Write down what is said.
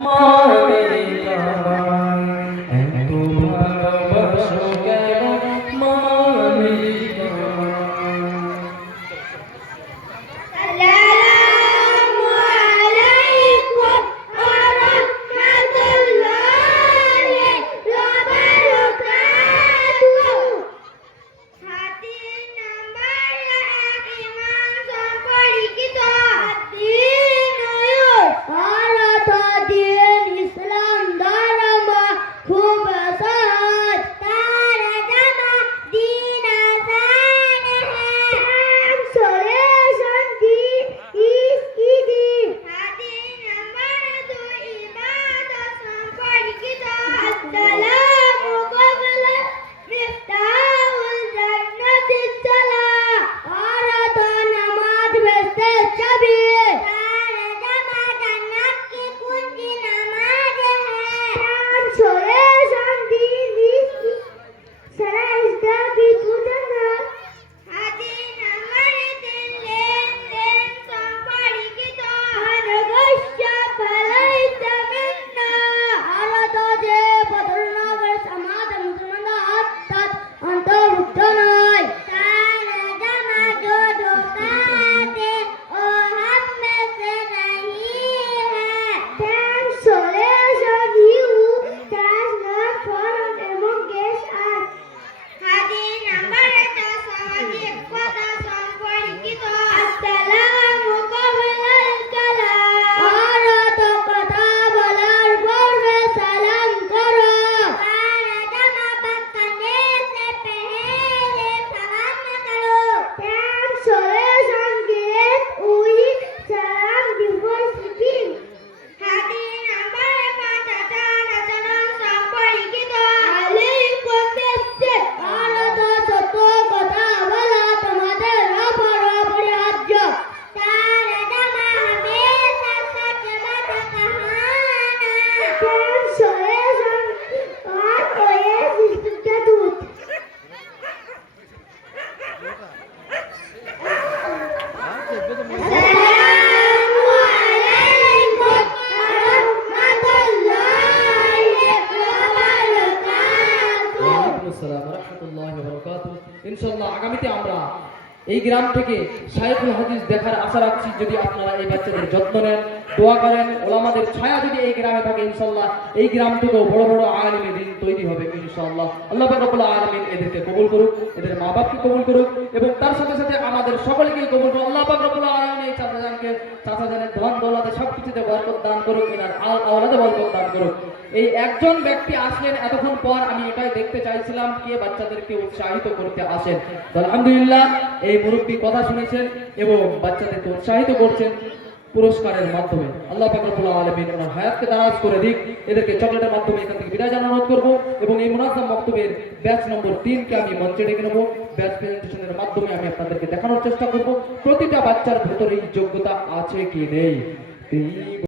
মানিকা এত ভালোবাসো কেন মানিকা। ইনশাআল্লাহ আগামীতে আমরা এই গ্রাম থেকে শাইখুল হাদিস দেখার আশা রাখছি। যদি আপনারা এই বাচ্চাদের যত্ন নেন, দোয়া করেন, ওলামাদের ছায়া যদি এই গ্রামে থাকে, ইনশাআল্লাহ এই গ্রাম থেকেও বড় বড় আলেমের দিন তৈরি হবে ইনশাআল্লাহ। আল্লাহ পাক রব্বুল আলামিন এদেরকে কবুল করুক, এদের মা বাপকে কবুল করুক এবং তার সাথে সাথে আমাদের সকলকেই কবুল করুক। আল্লাহ পাক রব্বুল আলামিন এই চাচাজানের ধন দৌলতে সবকিছুতে বরকত দান করুক, এনার আওলাদে বরকত দান করুক। এই একজন ব্যক্তি আসলেন এতক্ষণ পর, আমি এটাই দেখতে চাইছিলাম কে বাচ্চাদেরকে উৎসাহিত করতে আসেন। আলহামদুলিল্লাহ এই মুরব্বী কথা শুনেছেন এবং বাচ্চাদেরকে উৎসাহিত করছেন পুরস্কারের মাধ্যমে। আল্লাহ পাক রব্বুল আলামিন ওনার হায়াতকে দারাজ করে দিক। এদেরকে চকলেটের মাধ্যমে এখান থেকে বিদায় জানানো অনুরোধ করবো এবং এই মুনাজ্জাম বক্তব্যের ব্যাচ নম্বর 3 কে আমি মঞ্চে ডেকে নেবো। ব্যাচ প্রেজেন্টেশনের মাধ্যমে আমি আপনাদেরকে দেখানোর চেষ্টা করব প্রতিটা বাচ্চার ভেতরে এই যোগ্যতা আছে কি নেই।